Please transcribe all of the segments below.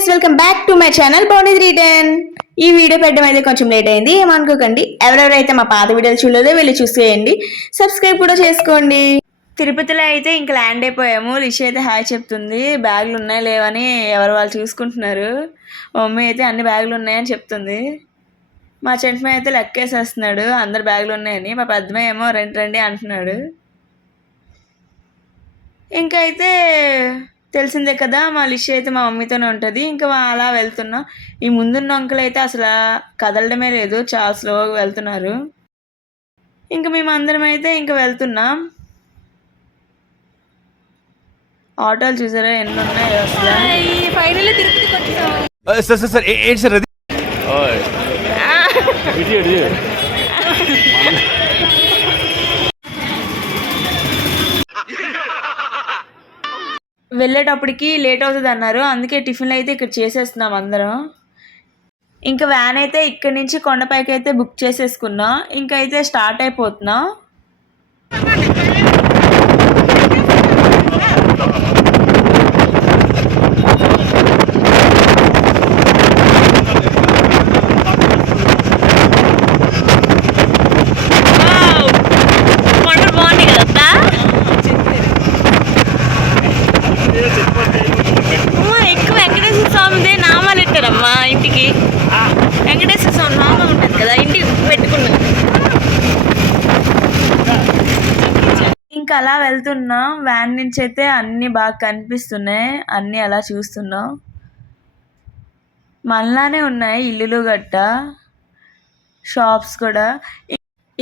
Guys, welcome back to my channel బోనీస్ return. ఈ video పెట్టడం అయితే కొంచెం లేట్ అయింది, ఏమనుకోకండి. ఎవరెవరైతే మా పాత వీడియోలు చూడలేదో వెళ్ళి చూసేయండి, సబ్స్క్రైబ్ కూడా చేసుకోండి. తిరుపతిలో అయితే ఇంక ల్యాండ్ అయిపోయాము. రిషి అయితే హాయ్ చెప్తుంది. బ్యాగులు ఉన్నాయి లేవని ఎవరు వాళ్ళు చూసుకుంటున్నారు. మమ్మీ అయితే అన్ని బ్యాగులు ఉన్నాయని చెప్తుంది. మా చెంటమే అయితే లెక్కేసేస్తున్నాడు అందరు బ్యాగులు ఉన్నాయని. మా పెద్దమ్మ ఏమో రండి రండి అంటున్నాడు. ఇంకా అయితే తెలిసిందే కదా, మా లిషి అయితే మా మమ్మీతోనే ఉంటుంది. ఇంకా అలా వెళ్తున్నాం. ఈ ముందున్న అంకుల్ అయితే అసలు కదలడమే లేదు, చాలా స్లోగా వెళ్తున్నారు. ఇంకా మేమందరం అయితే ఇంకా వెళ్తున్నాం. ఆటోలు చూసారా ఎన్ని ఉన్నాయి అసలు. ఫైనల్లీ తిరుపతికి వచ్చాం. వెళ్ళేటప్పటికి లేట్ అవుతుంది అన్నారు, అందుకే టిఫిన్లు అయితే ఇక్కడ చేసేస్తున్నాం అందరం. ఇంకా వ్యాన్ అయితే ఇక్కడి నుంచి కొండపైకి అయితే బుక్ చేసేసుకున్నాం. ఇంకా అయితే స్టార్ట్ అయిపోతున్నాం. ఇంటికి వెంకటేశ్వర స్వామి నామం ఉంటుంది కదా, ఇంటికి పెట్టుకున్నాం. ఇంకా అలా వెళ్తున్నాం. వ్యాన్ నుంచి అయితే అన్నీ బాగా కనిపిస్తున్నాయి, అన్నీ అలా చూస్తున్నాం. మళ్ళానే ఉన్నాయి ఇల్లులు గట్ట, షాప్స్ కూడా.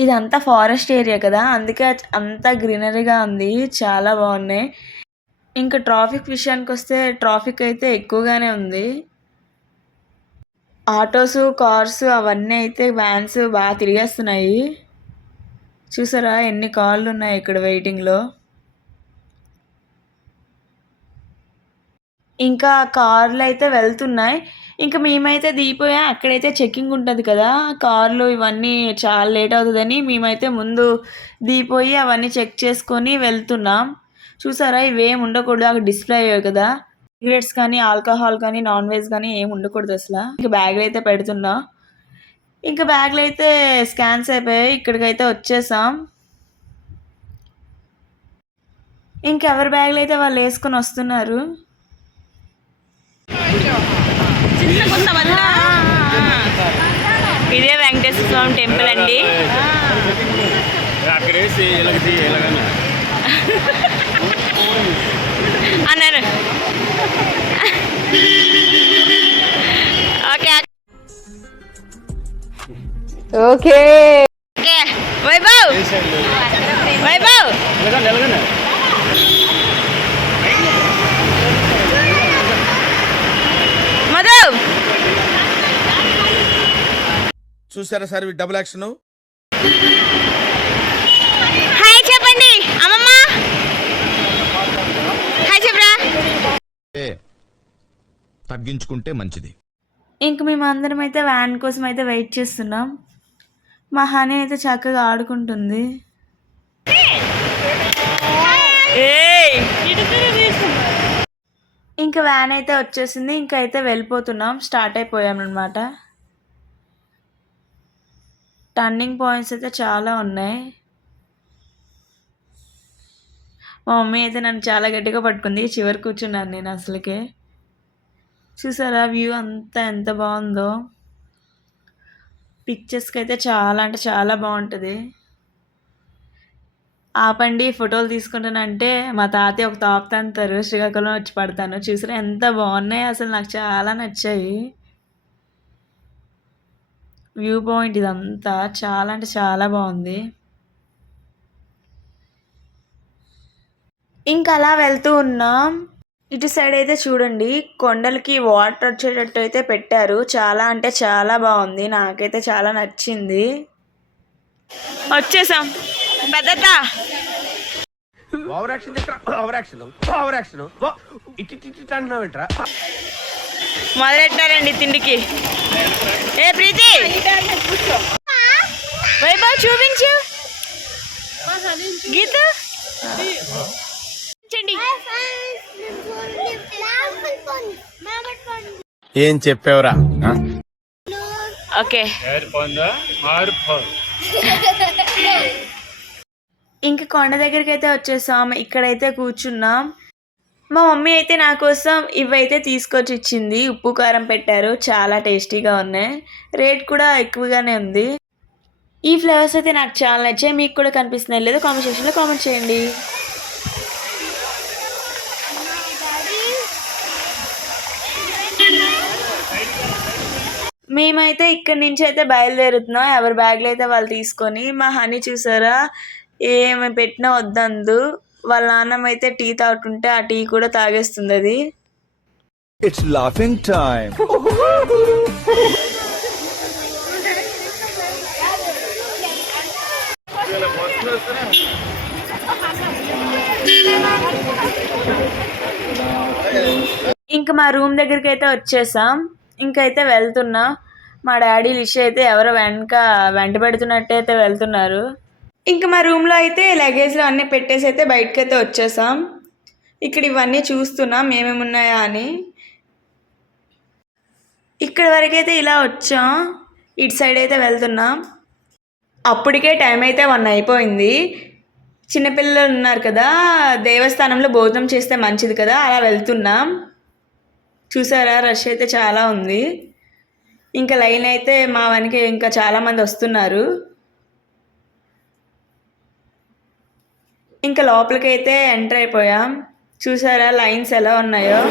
ఇదంతా ఫారెస్ట్ ఏరియా కదా, అందుకే అంతా గ్రీనరీగా ఉంది, చాలా బాగున్నాయి. ఇంకా ట్రాఫిక్ విషయానికి వస్తే ట్రాఫిక్ అయితే ఎక్కువగానే ఉంది. ఆటోస్, కార్స్ అవన్నీ అయితే వ్యాన్స్ బాగా తిరిగేస్తున్నాయి. చూసారా ఎన్ని కార్లు ఉన్నాయి ఇక్కడ వెయిటింగ్లో. ఇంకా కార్లు అయితే వెళ్తున్నాయి. ఇంకా మేమైతే దిగిపోయాం. అక్కడైతే చెక్కింగ్ ఉంటుంది కదా, కార్లు ఇవన్నీ చాలా లేట్ అవుతుందని మేమైతే ముందు దిగిపోయి అవన్నీ చెక్ చేసుకొని వెళ్తున్నాం. చూసారా ఇవేం ఉండకూడదు, అక్కడ డిస్ప్లే అయ్యాయి కదా, సిగరెట్స్ కానీ ఆల్కహాల్ కానీ నాన్ వెజ్ కానీ ఏమి ఉండకూడదు అసలు. ఇంకా బ్యాగులు అయితే పెడుతున్నా. ఇంకా బ్యాగులు అయితే స్కాన్స్ అయిపోయాయి, ఇక్కడికైతే వచ్చేసాం. ఇంకెవరి బ్యాగులు అయితే వాళ్ళు వేసుకొని వస్తున్నారు. ఇదే వెంకటేశ్వర స్వామి టెంపుల్ అండి. అన్నారు okay okay okay. Vaibhav Vaibhav Madhu చూసారా సార్ డబుల్ యాక్షన్. హాయ్ చెప్పండి అమ్మమ్మ. హాయ్ చెప్పరా. తగ్గించుకుంటే మంచిది. ఇంక మేము అందరం అయితే వ్యాన్ కోసం అయితే వెయిట్ చేస్తున్నాం. మా హాని అయితే చక్కగా ఆడుకుంటుంది. ఇంకా వ్యాన్ అయితే వచ్చేసింది. ఇంకా అయితే వెళ్ళిపోతున్నాం, స్టార్ట్ అయిపోయాం అనమాట. టర్నింగ్ పాయింట్స్ అయితే చాలా ఉన్నాయి. మా మమ్మీ అయితే నన్ను చాలా గట్టిగా పట్టుకుంది, చివరి కూర్చున్నాను నేను అసలుకే. చూసారా వ్యూ అంతా ఎంత బాగుందో. పిక్చర్స్కి అయితే చాలా అంటే చాలా బాగుంటుంది. ఆపండి ఫోటోలు తీసుకుంటానంటే మా తాతయ్య ఒక తాపుతంటారు, శ్రీకాకుళం వచ్చి పడతాను. చూసారా ఎంత బాగున్నాయి అసలు, నాకు చాలా నచ్చాయి. వ్యూ పాయింట్ ఇదంతా చాలా అంటే చాలా బాగుంది. ఇంకా అలా వెళ్తూ ఉన్నాం. ఇటు సైడ్ అయితే చూడండి కొండలకి వాటర్ వచ్చేటట్టు అయితే పెట్టారు. చాలా అంటే చాలా బాగుంది, నాకైతే చాలా నచ్చింది. వచ్చేసాం. పెద్ద మొదలెట్టారండి తిండికి. ఏ ప్రీతి వైభవ్ చూపించు, గీత ఏం చెప్పావురా ఓకే ఇంక కొండ దగ్గరికి అయితే వచ్చేసాం. ఇక్కడైతే కూర్చున్నాం. మా మమ్మీ అయితే నా కోసం ఇవైతే తీసుకొచ్చి ఇచ్చింది. ఉప్పు కారం పెట్టారు, చాలా టేస్టీగా ఉన్నాయి. రేట్ కూడా ఎక్కువగానే ఉంది. ఈ ఫ్లేవర్స్ అయితే నాకు చాలా నచ్చాయి. మీకు కూడా కనిపిస్తున్నాయి లేదో కామెంట్ సెక్షన్లో కామెంట్ చేయండి. మేమైతే ఇక్కడి నుంచి అయితే బయలుదేరుతున్నాం. ఎవరి బ్యాగ్లో అయితే వాళ్ళు తీసుకొని. మా హనీ చూసారా ఏమి పెట్టినా వద్దందు. వాళ్ళ నాన్నమ్మ అయితే టీ తాగుతుంటే ఆ టీ కూడా తాగేస్తుంది అది. It's laughing time. ఇంకా మా రూమ్ దగ్గరికి అయితే వచ్చేసాం. ఇంకైతే వెళ్తున్నా. మా డాడీ లిషి అయితే ఎవరో వెంట పెడుతున్నట్టు అయితే వెళ్తున్నారు. ఇంకా మా రూమ్లో అయితే లగేజ్లో అన్నీ పెట్టేసి అయితే బయటకు అయితే వచ్చేసాం. ఇక్కడ ఇవన్నీ చూస్తున్నాం ఏమేమి ఉన్నాయా అని. ఇక్కడ వరకైతే ఇలా వచ్చాం. ఇటు సైడ్ అయితే వెళ్తున్నాం. అప్పటికే టైం అయితే 1 అయిపోయింది. చిన్నపిల్లలు ఉన్నారు కదా, దేవస్థానంలో భోజనం చేస్తే మంచిది కదా, అలా వెళ్తున్నాం. చూసారా రష్ అయితే చాలా ఉంది. ఇంకా లైన్ అయితే మా వెనక ఇంకా చాలామంది వస్తున్నారు. ఇంకా లోపలికి అయితే ఎంటర్ అయిపోయాం. చూసారా లైన్స్ ఎలా ఉన్నాయో.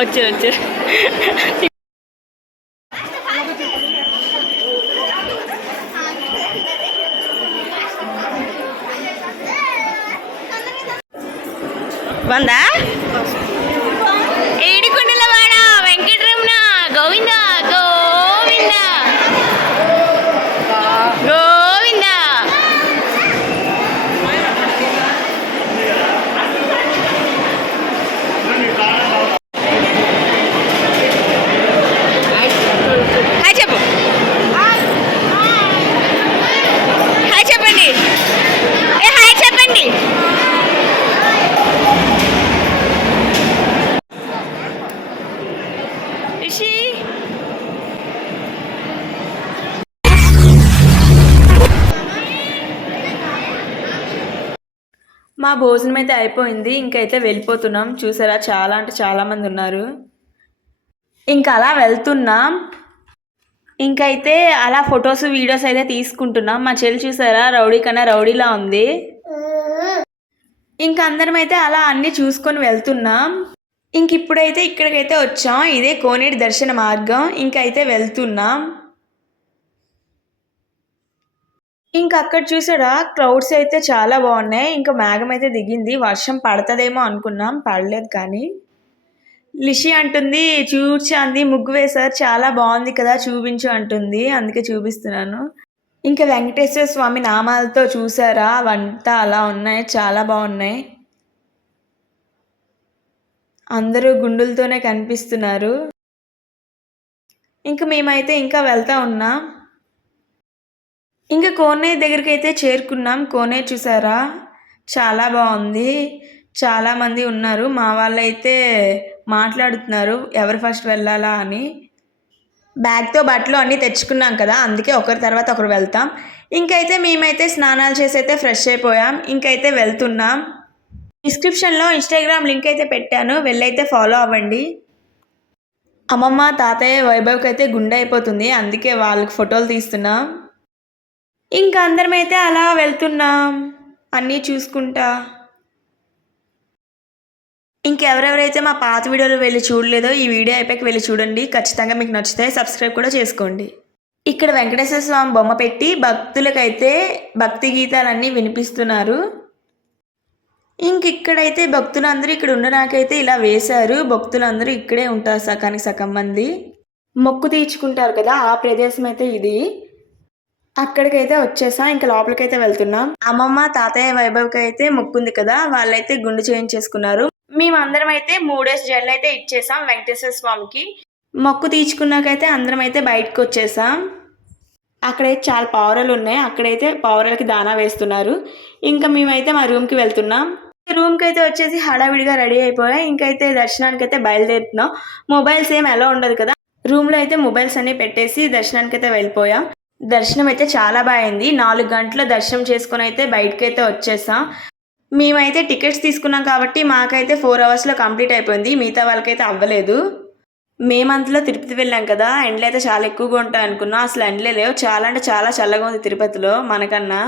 వచ్చు వందా ఏడికొండలవాడ వెంకటరమణ గోవింద గోవింద గోవింద. హాయ్ చెప్పు, హాయ్ చెప్పండి, హాయ్ చెప్పండి. మా భోజనం అయితే అయిపోయింది. ఇంకైతే వెళ్ళిపోతున్నాం. చూసారా చాలా అంటే చాలామంది ఉన్నారు. ఇంకా అలా వెళ్తున్నాం. ఇంకైతే అలా ఫొటోస్ వీడియోస్ అయితే తీసుకుంటున్నాం. మా చెల్లి చూసారా రౌడీ కన్నా రౌడీలా ఉంది. ఇంక అందరం అయితే అలా అన్నీ చూసుకొని వెళ్తున్నాం. ఇంక ఇప్పుడైతే ఇక్కడికైతే వచ్చాం. ఇదే కోనేటి దర్శన మార్గం. ఇంకైతే వెళ్తున్నాం. ఇంకా అక్కడ చూసాడా క్లౌడ్స్ అయితే చాలా బాగున్నాయి. ఇంకా మేఘం అయితే దిగింది. వర్షం పడుతుందేమో అనుకున్నాం, పడలేదు. కానీ లిషి అంటుంది చూర్చాంది ముగ్గు వేశారు చాలా బాగుంది కదా చూపించు అంటుంది. అందుకే చూపిస్తున్నాను. ఇంకా వెంకటేశ్వర స్వామి నామాలతో చూసారా అవంతా అలా ఉన్నాయి, చాలా బాగున్నాయి. అందరూ గుండులతోనే కనిపిస్తున్నారు. ఇంకా మేమైతే ఇంకా వెళ్తా ఉన్నాం. ఇంకా కోనేరు దగ్గరికి అయితే చేరుకున్నాం. కోనేరు చూసారా చాలా బాగుంది. చాలామంది ఉన్నారు. మా వాళ్ళైతే మాట్లాడుతున్నారు ఎవరు ఫస్ట్ వెళ్ళాలా అని. బ్యాగ్తో బట్టలు అన్నీ తెచ్చుకున్నాం కదా, అందుకే ఒకరి తర్వాత ఒకరు వెళ్తాం. ఇంకైతే మేమైతే స్నానాలు చేసి అయితే ఫ్రెష్ అయిపోయాం. ఇంకైతే వెళ్తున్నాం. డిస్క్రిప్షన్లో ఇన్స్టాగ్రామ్ లింక్ అయితే పెట్టాను, వెళ్ళైతే ఫాలో అవ్వండి. అమ్మమ్మ తాతయ్య వైభవ్కి అయితే గుండె అయిపోతుంది, అందుకే వాళ్ళకి ఫోటోలు తీస్తున్నాం. ఇంకా అందరమైతే అలా వెళ్తున్నాం అన్నీ చూసుకుంటా. ఇంకెవరెవరైతే మా పాత వీడియోలు వెళ్ళి చూడలేదో ఈ వీడియో అయిపోయి వెళ్ళి చూడండి. ఖచ్చితంగా మీకు నచ్చితే సబ్స్క్రైబ్ కూడా చేసుకోండి. ఇక్కడ వెంకటేశ్వర స్వామి బొమ్మ పెట్టి భక్తులకైతే భక్తి గీతాలన్నీ వినిపిస్తున్నారు. ఇక్కడైతే భక్తులందరూ ఇక్కడ ఉండడానికైతే ఇలా వేశారు. భక్తులందరూ ఇక్కడే ఉంటారు సకానికి సగం మంది. మొక్కు తీర్చుకుంటారు కదా, ఆ ప్రదేశం అయితే ఇది. అక్కడికైతే వచ్చేసాం. ఇంకా లోపలికైతే వెళ్తున్నాం. అమ్మమ్మ తాతయ్య వైభవ్కి అయితే మొక్కుంది కదా, వాళ్ళైతే గుండు చేయించేసుకున్నారు. మేమందరం అయితే 3 జడలు అయితే ఇచ్చేసాం వెంకటేశ్వర స్వామికి. మొక్కు తీర్చుకున్నాకైతే అందరం అయితే బయటకు వచ్చేసాం. అక్కడైతే చాలా పావురాలు ఉన్నాయి. అక్కడైతే పావురాలకి దానా వేస్తున్నారు. ఇంకా మేమైతే మా రూమ్కి వెళ్తున్నాం. రూమ్కి అయితే వచ్చేసి హడావిడిగా రెడీ అయిపోయా. ఇంకైతే దర్శనానికి అయితే బయలుదేరుతున్నాం. మొబైల్స్ ఏం ఎలా ఉండదు కదా, రూమ్లో అయితే మొబైల్స్ అన్నీ పెట్టేసి దర్శనానికి అయితే వెళ్ళిపోయాం. దర్శనం అయితే చాలా బాగుంది. 4 గంటల దర్శనం చేసుకుని అయితే బయటకైతే వచ్చేసాం. మేమైతే టికెట్స్ తీసుకున్నాం కాబట్టి మాకైతే 4 అవర్స్లో కంప్లీట్ అయిపోయింది. మిగతా వాళ్ళకైతే అవ్వలేదు. మే మంత్లో తిరుపతి వెళ్ళాం కదా, ఎండలు అయితే చాలా ఎక్కువగా ఉంటాయి అనుకున్నాం. అసలు ఎండలే లేవు. చాలా అంటే చాలా చల్లగా ఉంది తిరుపతిలో మనకన్నా.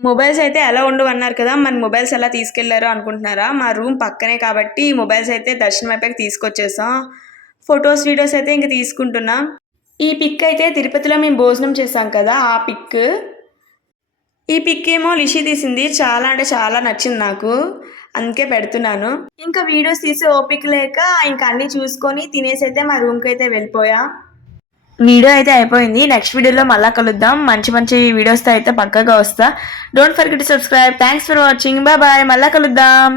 మొబైల్స్ అయితే ఎలా ఉండవు అన్నారు కదా, మన మొబైల్స్ ఎలా తీసుకెళ్లారో అనుకుంటున్నారా? మా రూమ్ పక్కనే కాబట్టి మొబైల్స్ అయితే దర్శనం అయిపోయాక తీసుకొచ్చేసాం. ఫొటోస్ వీడియోస్ అయితే ఇంక తీసుకుంటున్నాం. ఈ పిక్ అయితే తిరుపతిలో మేము భోజనం చేసాం కదా, ఆ పిక్. ఈ పిక్ ఏమో లిషి తీసింది. చాలా అంటే చాలా నచ్చింది నాకు, అందుకే పెడుతున్నాను. ఇంకా వీడియోస్ తీసే ఓపిక లేక ఇంకా అన్నీ చూసుకొని తినేసి అయితే మా రూమ్కి అయితే వెళ్ళిపోయా. వీడియో అయితే అయిపోయింది. నెక్స్ట్ వీడియోలో మళ్ళీ కలుద్దాం. మంచి మంచి వీడియోస్తో అయితే పక్కగా వస్తా. Don't forget to subscribe. Thanks for watching. Bye bye. మళ్ళీ కలుద్దాం.